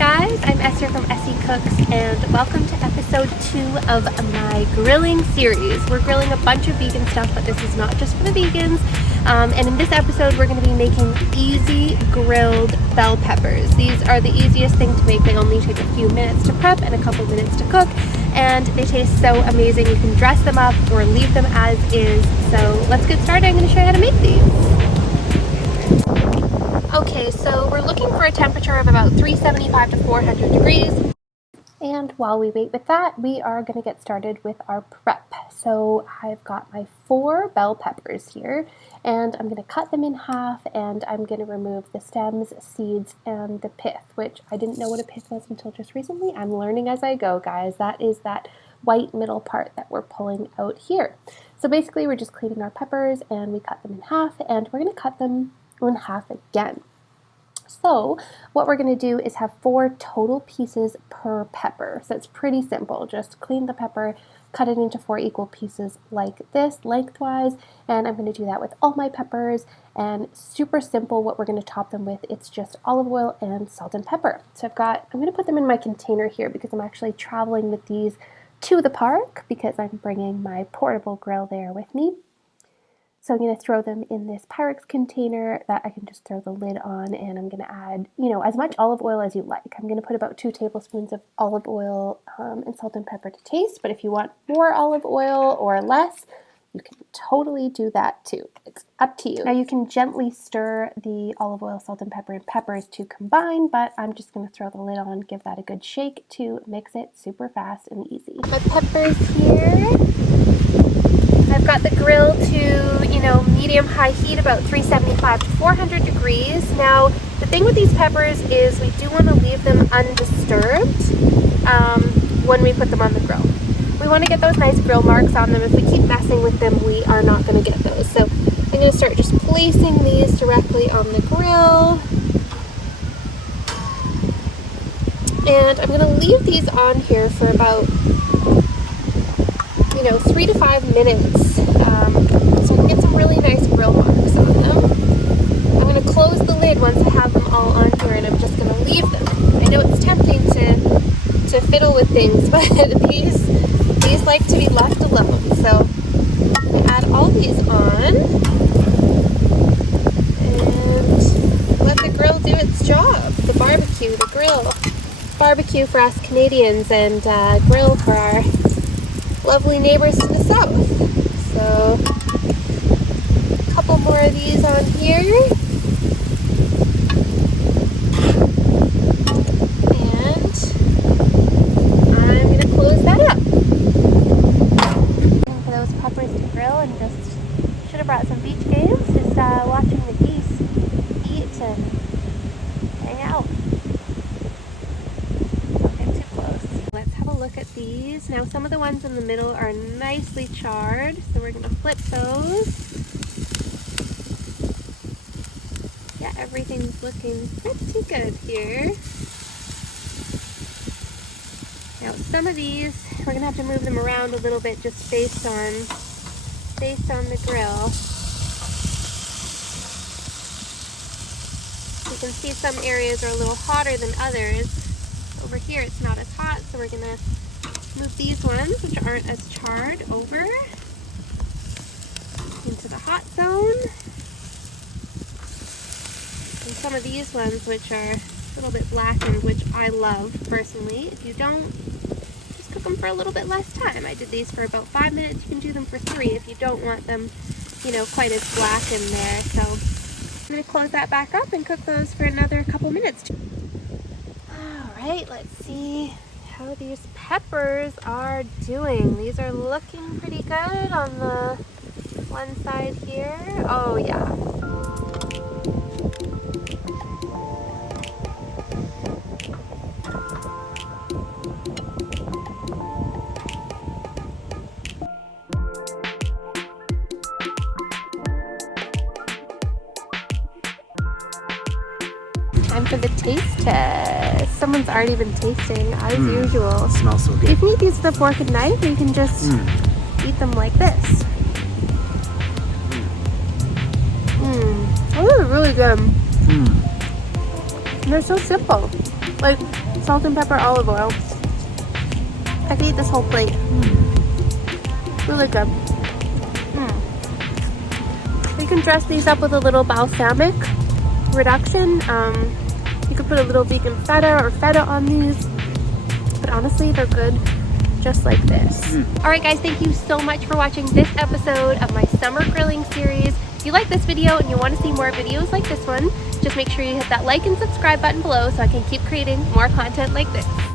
guys, I'm Esther from ESSYCOOKS and welcome to episode 2 of my grilling series. We're grilling a bunch of vegan stuff, but this is not just for the vegans. And in this episode we're going to be making easy grilled bell peppers. These are the easiest thing to make. They only take a few minutes to prep and a couple minutes to cook, and they taste so amazing. You can dress them up or leave them as is. So let's get started. I'm going to show you how to make these. Okay, so we're looking for a temperature of about 375 to 400 degrees. And while we wait with that, we are going to get started with our prep. So I've got my 4 bell peppers here, and I'm going to cut them in half, and I'm going to remove the stems, seeds, and the pith, which I didn't know what a pith was until just recently. I'm learning as I go, guys. That is that white middle part that we're pulling out here. So basically, we're just cleaning our peppers, and we cut them in half, and we're going to cut them in half again. So what we're going to do is have 4 total pieces per pepper. So it's pretty simple. Just clean the pepper, cut it into 4 equal pieces like this, lengthwise, and I'm going to do that with all my peppers. And super simple what we're going to top them with. It's just olive oil and salt and pepper. So I'm going to put them in my container here because I'm actually traveling with these to the park because I'm bringing my portable grill there with me. So I'm going to throw them in this Pyrex container that I can just throw the lid on, and I'm going to add, as much olive oil as you like. I'm going to put about 2 tablespoons of olive oil and salt and pepper to taste, but if you want more olive oil or less, you can totally do that too. It's up to you. Now you can gently stir the olive oil, salt and peppers to combine, but I'm just going to throw the lid on, give that a good shake to mix it super fast and easy. My peppers here. I've got the grill to, medium-high heat, about 375 to 400 degrees. Now, the thing with these peppers is we do want to leave them undisturbed when we put them on the grill. We want to get those nice grill marks on them. If we keep messing with them, we are not going to get those. So I'm going to start just placing these directly on the grill. And I'm going to leave these on here for about 3 to 5 minutes, so we can get some really nice grill marks on them. I'm going to close the lid once I have them all on here, and I'm just going to leave them. I know it's tempting to fiddle with things, but these like to be left alone. So I'm going to add all these on and let the grill do its job. The grill. Barbecue for us Canadians, and grill for our lovely neighbors to the south. So a couple more of these on here, and I'm going to close that up. And for those peppers to grill, and just should have brought some beach games, just watching the geese eat and hang out. Look at these. Now some of the ones in the middle are nicely charred, so we're going to flip those. Yeah, everything's looking pretty good here. Now some of these, we're going to have to move them around a little bit just based on the grill. You can see some areas are a little hotter than others. Over here it's not as hot, so we're going to move these ones, which aren't as charred, over into the hot zone. And some of these ones, which are a little bit blackened, which I love personally. If you don't, just cook them for a little bit less time. I did these for about 5 minutes. You can do them for 3 if you don't want them, quite as black in there. So I'm going to close that back up and cook those for another couple minutes. Alright, let's see how these peppers are doing. These are looking pretty good on the one side here. Oh yeah. Time for the taste test. Someone's already been tasting as usual. It smells so good. You can eat these with a fork and knife, or you can just eat them like this. Those are really good. And they're so simple. Like, salt and pepper olive oil. I could eat this whole plate. Really good. You can dress these up with a little balsamic reduction. You could put a little vegan feta or feta on these. But honestly, they're good just like this. Alright guys, thank you so much for watching this episode of my summer grilling series. If you like this video and you want to see more videos like this one, just make sure you hit that like and subscribe button below so I can keep creating more content like this.